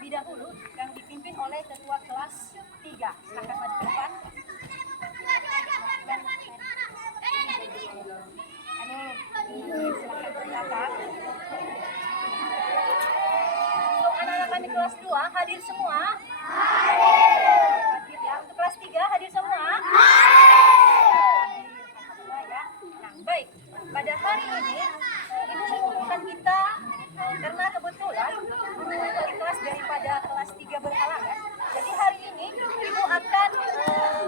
terlebih dahulu yang dipimpin oleh ketua kelas 3. Silakan maju ke depan. Silakan ke belakang. Untuk anak-anak kami kelas 2 hadir semua? Hadir ya. Untuk kelas 3 hadir semua? Ya. Nah, baik. Pada hari ini Ibu mengumpulkan kita karena kebetulan wali kelas daripada kelas 3 berhalangan. Jadi hari ini Ibu akan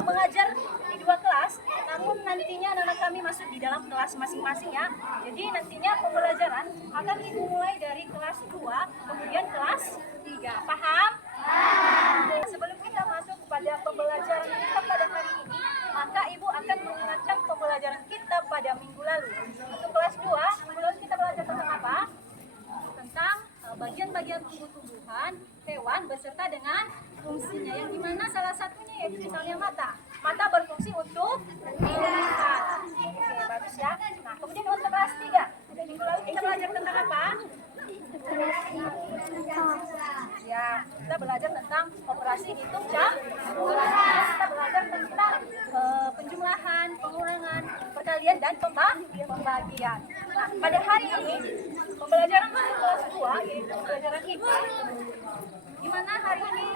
mengajar di 2 kelas, namun nantinya anak-anak kami masuk di dalam kelas masing-masing ya. Jadi nantinya pembelajaran akan Ibu mulai dari kelas 2 kemudian kelas 3. Paham? Sebelum kita masuk pada pembelajaran kita pada hari ini, maka Ibu akan mengingatkan pembelajaran kita pada minggu lalu. Untuk kelas 2, minggu lalu kita belajar tentang apa? Tentang bagian-bagian tumbuh-tumbuhan, hewan beserta dengan fungsinya. Yang dimana salah satunya yaitu misalnya mata. Mata berfungsi untuk melihat. Oke, bagus ya. Nah, kemudian untuk kelas 3, minggu lalu kita belajar tentang apa? Ya, kita belajar tentang operasi hitung jam. Kita belajar tentang penjumlahan, pengurangan, perkalian dan pembagian. Nah, pada hari ini pembelajaran untuk kelas 2 yaitu pembelajaran IPA. Di mana hari ini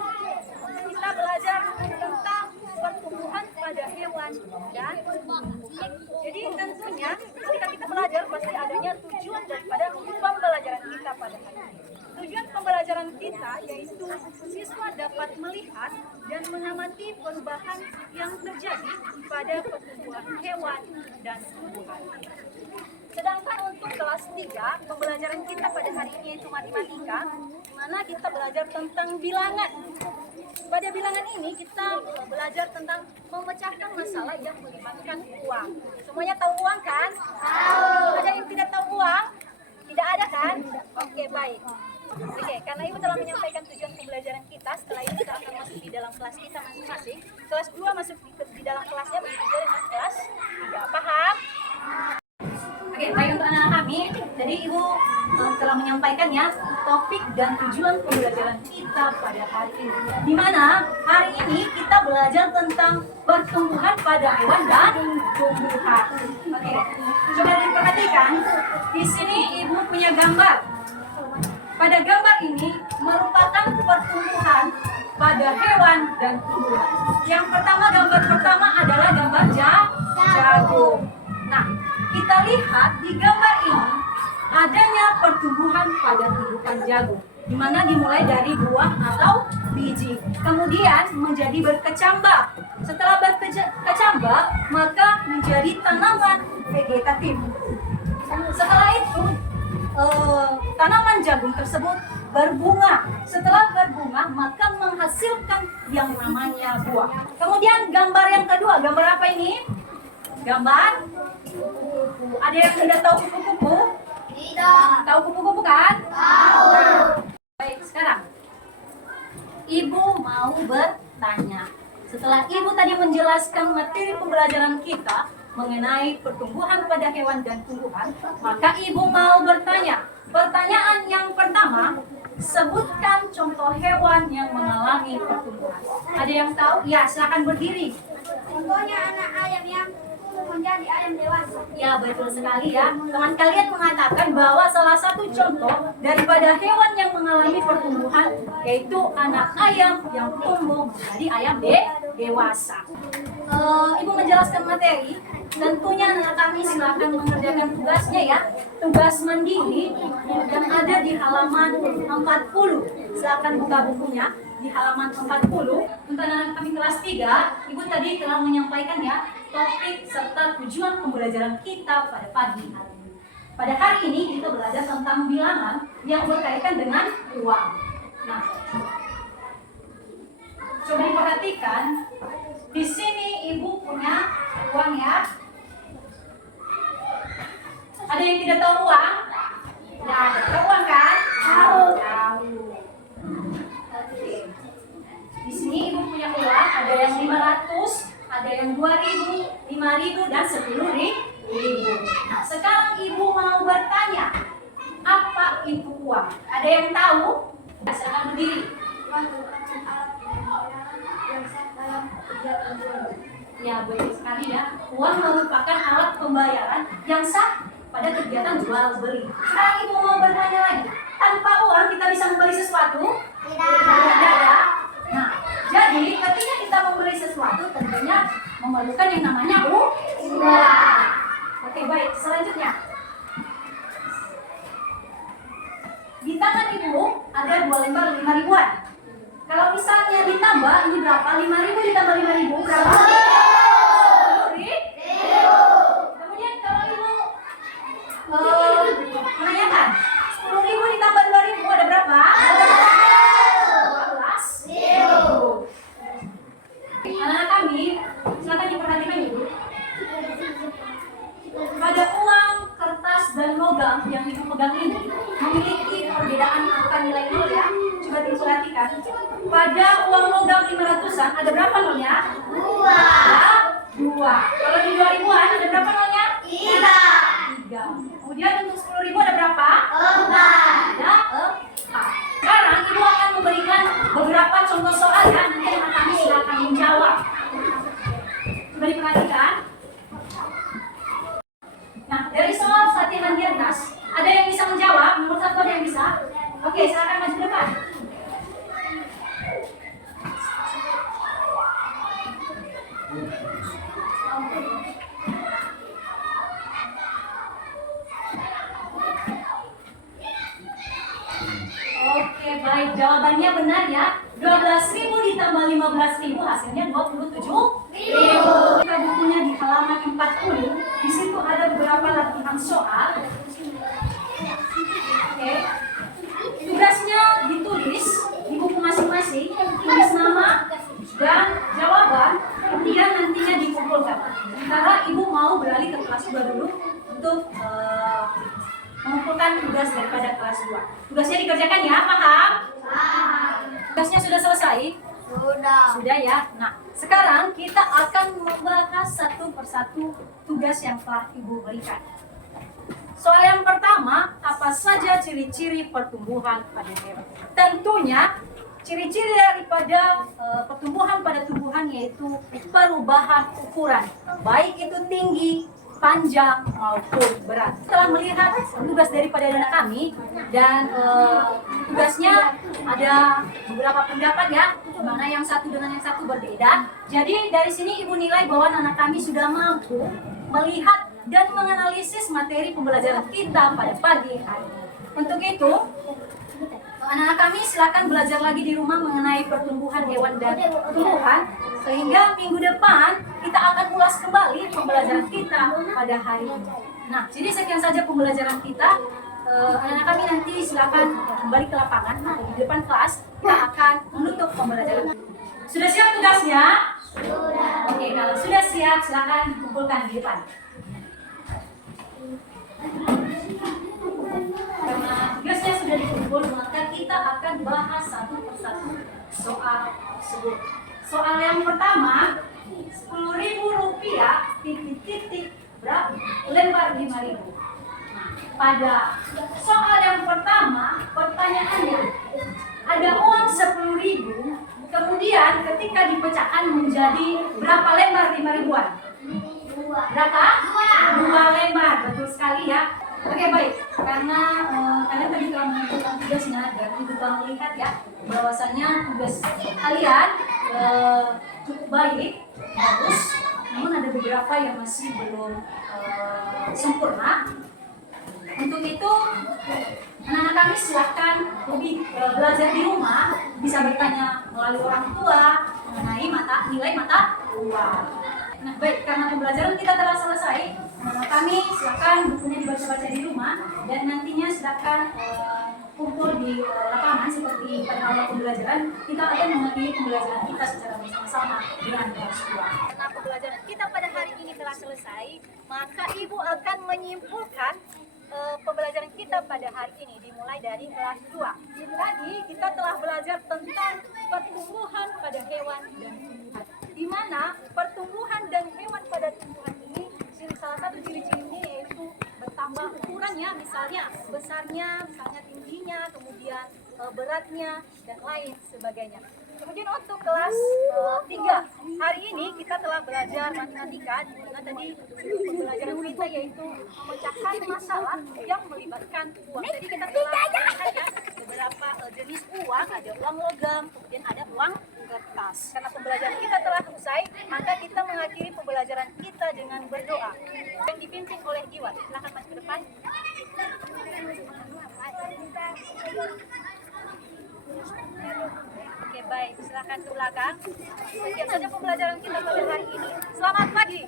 kita belajar tentang pertumbuhan pada hewan dan tumbuhan. Jadi tentunya ketika kita belajar pasti adanya tujuan daripada pembelajaran kita pada hari ini. Tujuan pembelajaran kita yaitu siswa dapat melihat dan mengamati perubahan yang terjadi pada pertumbuhan hewan dan tumbuhan. Sedangkan untuk kelas 3, pembelajaran kita pada hari ini yaitu matematika, di mana kita belajar tentang bilangan. Pada bilangan ini kita belajar tentang memecahkan masalah yang melibatkan uang. Semuanya tahu uang kan? Tahu. Ada yang tidak tahu uang? Tidak ada kan? Oke, baik. Oke, karena Ibu telah menyampaikan tujuan pembelajaran kita, setelah itu kita akan masuk di dalam kelas kita masing-masing. Kelas 2 masuk di dalam kelasnya, begitu juga dengan kelas 3. Paham? Oke, baik untuk anak-anak kami. Jadi Ibu telah menyampaikan ya topik dan tujuan pembelajaran kita pada hari ini. Di mana hari ini kita belajar tentang pertumbuhan pada hewan dan tumbuhan. Oke, coba diperhatikan. Di sini Ibu punya gambar. Pada gambar ini merupakan pertumbuhan pada hewan dan tumbuhan. Yang pertama, gambar pertama adalah gambar jagung. Nah, kita lihat di gambar ini adanya pertumbuhan pada tumbuhan jagung, di mana dimulai dari buah atau biji, kemudian menjadi berkecambah. Setelah berkecambah, maka menjadi tanaman vegetatif. Setelah itu, tanaman jagung tersebut berbunga. Setelah berbunga, maka menghasilkan yang namanya buah. Kemudian gambar yang kedua, gambar apa ini? Gambar kupu-kupu. Ada yang tidak tahu kupu-kupu? Tidak. Tahu kupu-kupu kan? Tahu. Baik, sekarang Ibu mau bertanya. Setelah Ibu tadi menjelaskan materi pembelajaran kita mengenai pertumbuhan pada hewan dan tumbuhan, maka Ibu mau bertanya. Pertanyaan yang pertama, sebutkan contoh hewan yang mengalami pertumbuhan. Ada yang tahu? Ya, silakan berdiri. Contohnya anak ayam yang menjadi ayam dewasa. Ya, betul sekali ya. Teman kalian mengatakan bahwa salah satu contoh daripada hewan yang mengalami pertumbuhan yaitu anak ayam yang tumbuh menjadi ayam dewasa. Ibu menjelaskan materi. Tentunya anak kami silakan mengerjakan tugasnya ya. Tugas mandiri yang ada di halaman 40. Silakan buka bukunya di halaman 40. Untuk anak kami kelas 3, Ibu tadi telah menyampaikan ya topik serta tujuan pembelajaran kita pada pagi hari ini. Pada hari ini kita belajar tentang bilangan yang berkaitan dengan uang. Nah, coba diperhatikan. Di sini Ibu punya uang ya. Ada yang tidak tahu uang? Ya, tahu uang kan? Tahu. Oke. Di sini Ibu punya uang, ada yang 500, ada yang 2.000, 5.000 dan 10.000. Nah, sekarang Ibu mau bertanya, apa itu uang? Ada yang tahu? Silakan berdiri. uang merupakan alat pembayaran yang sah dalam kegiatan jual beli. Ya, betul sekali ya. Uang merupakan alat pembayaran yang sah pada kegiatan jual beli. Sekarang ibu mau bertanya lagi, tanpa uang kita bisa membeli sesuatu? Tidak ya. Nah, jadi ketika kita membeli sesuatu tentunya memerlukan yang namanya uang. Oke, baik. Selanjutnya, di tangan ibu ada 2 lembar 5 ribuan. Kalau misalnya ditambah, ini berapa? 5.000 ditambah 5.000 berapa? 10.000. Kemudian kalau ibu menanyakan 10.000 ditambah 2.000 ada berapa? 12.000. Anak-anak kami, silakan diperhatikan dulu. Pada uang, kertas, dan logam yang ibu pegang ini memiliki perbedaan angka nilai nol ya. Coba diperhatikan. Pada uang logam 500-an ada berapa nolnya? 2. Kalau di 2000-an ada berapa nolnya? 3. Kemudian untuk 10.000 ada berapa? 4. Ada 4. Sekarang ibu akan memberikan beberapa contoh soal ya. Nanti anak kami silakan menjawab. Coba diperhatikan. Nah, dari soal latihan di atas, ada yang bisa menjawab? Nomor 1 ada yang bisa? Oke, silakan maju depan. Oke, baik. Jawabannya benar ya. 12.000 ditambah 15.000 hasilnya 27.000. Kita bukunya di halaman 40. Di situ ada beberapa latihan soal. Oke. Tugasnya ditulis di buku masing-masing, tulis nama dan jawaban, kemudian nantinya dikumpulkan. Sementara ibu mau beralih ke kelas 2 dulu untuk mengumpulkan tugas daripada kelas 2. Tugasnya dikerjakan ya, paham? Tugasnya sudah selesai? Sudah ya. Nah, sekarang kita akan membahas satu persatu tugas yang telah ibu berikan. Soal yang pertama, apa saja ciri-ciri pertumbuhan pada hewan? Tentunya ciri-ciri daripada pertumbuhan pada tumbuhan yaitu perubahan ukuran, baik itu tinggi, panjang maupun berat. Setelah melihat tugas daripada anak kami dan tugasnya ada beberapa pendapat ya, mana yang satu dengan yang satu berbeda. Jadi dari sini ibu nilai bahwa anak kami sudah mampu melihat dan menganalisis materi pembelajaran kita pada pagi hari. Untuk itu, anak-anak kami silakan belajar lagi di rumah mengenai pertumbuhan hewan dan tumbuhan, sehingga minggu depan kita akan ulas kembali pembelajaran kita pada hari ini. Nah, jadi sekian saja pembelajaran kita. Anak-anak kami nanti silakan kembali ke lapangan di depan kelas. Kita akan menutup pembelajaran. Sudah siap tugasnya? Sudah. Oke, kalau sudah siap silakan dikumpulkan di depan. Karena tugasnya sudah dikumpul, maka kita akan bahas satu persatu soal tersebut. Soal yang pertama, 10.000 rupiah titik-titik berapa? Lembar 5.000. Pada soal yang pertama, pertanyaannya, ada uang 10.000, kemudian ketika dipecahkan menjadi berapa lembar 5.000-an? Berapa? 2 lembar, betul sekali ya. Oke, baik, karena kalian tadi telah menentukan tugasnya dan ibu telah melihat ya bahwasannya tugas kalian cukup baik, bagus, namun ada beberapa yang masih belum sempurna. Untuk itu anak-anak kami silahkan lebih belajar di rumah, bisa bertanya melalui orang tua mengenai nilai mata uang. Nah, baik, karena pembelajaran kita telah selesai, kami silakan bukunya dibaca-baca di rumah dan nantinya silakan kumpul di lapangan seperti pada awal pembelajaran. Kita akan mengakhiri pembelajaran kita secara bersama-sama dengan kelas 2. Karena pembelajaran kita pada hari ini telah selesai, maka ibu akan menyimpulkan pembelajaran kita pada hari ini dimulai dari kelas 2. Tadi kita telah belajar tentang pertumbuhan pada hewan dan tumbuhan, di mana pertumbuhan dan hewan pada tumbuhan ini salah satu ciri-cirinya yaitu tambah ukurannya, misalnya besarnya, misalnya tingginya, kemudian beratnya dan lain sebagainya. Kemudian untuk kelas 3, hari ini kita telah belajar matematika, di mana tadi pembelajaran kita yaitu memecahkan masalah yang melibatkan uang. Jadi kita telah melihat ya beberapa jenis uang, ada uang logam, kemudian ada uang kertas. Karena pembelajaran kita telah usai, maka kita mengakhiri pembelajaran kita dengan berdoa yang dipimpin oleh Iwan. Silakan maju ke depan. Oke, baik, silakan ke belakang. Sekian saja pembelajaran kita pada hari ini. Selamat pagi.